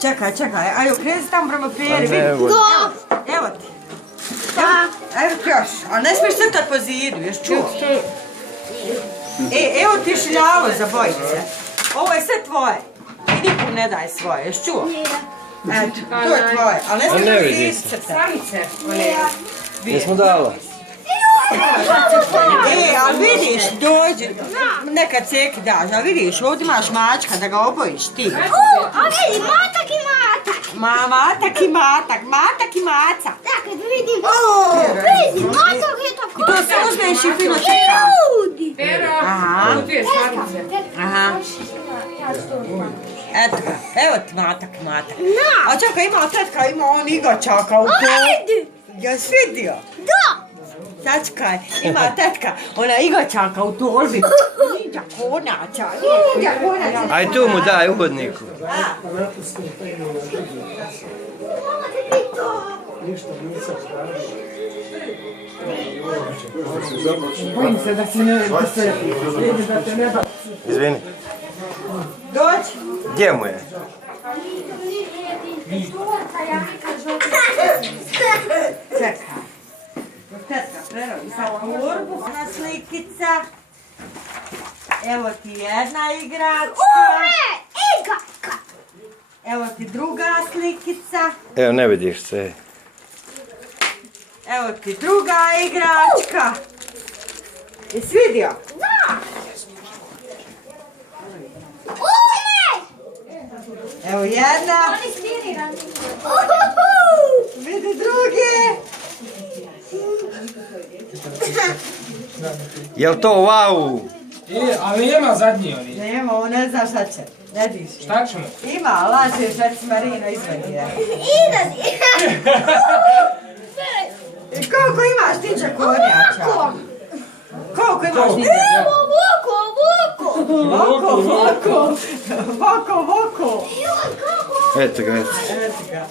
Čekaj, ajde okreni se tamo prema Peri, vidi. Evo ti. Evo ti još, ali ne smiješ crtat po zidu, još čuo. Evo ti šljavo za bojice. Ovo je sve tvoje. I nikom ne daj svoje, još čuo? Eto, to je tvoje, ali ne smiješ po zidu crtat. Samice. Jesmo dala? Ali vidiš, dođi, nekad ceki daš, ali vidiš, ovdje imaš mačka da ga obojiš ti. A vidi, matak i matak. Matak i matak, matak i maca. Čekaj, da vidim. Vidi, matak je tako. I to se uzmeš i fino čeka. Ljudi. Aha. Aha. Eto ga, evo ti matak i matak. A čekaj, ima tetka, ima on igračaka u to. Ajde. Jesi vidio? Da. Sačekaj, Ima tetka, ona igračaka u torbi. Ninja konača, ninja konača. Aj tu mu daj uhodniku. Bojim se da si ne Izvini. Dođi. Gdje mu je? Čekaj. Tetka, prerodi sad torbu. Ona slikica. Evo ti jedna igračka. Igračka. Evo ti druga slikica. Evo, ne vidiš se. Evo ti druga igračka. Jesi vidio? Da. Evo jedna. Oni smirani. Vidi druge. Jel to wow? Ali nema zadnji oni. Nema, ovo ne zna šta će. Ne diši. Šta ćemo? Ima, lažeš već Marino izvedi je. I koliko imaš ninja kornjača? Koliko imaš ninja? Voko. Eto ga, eto. Eto ga.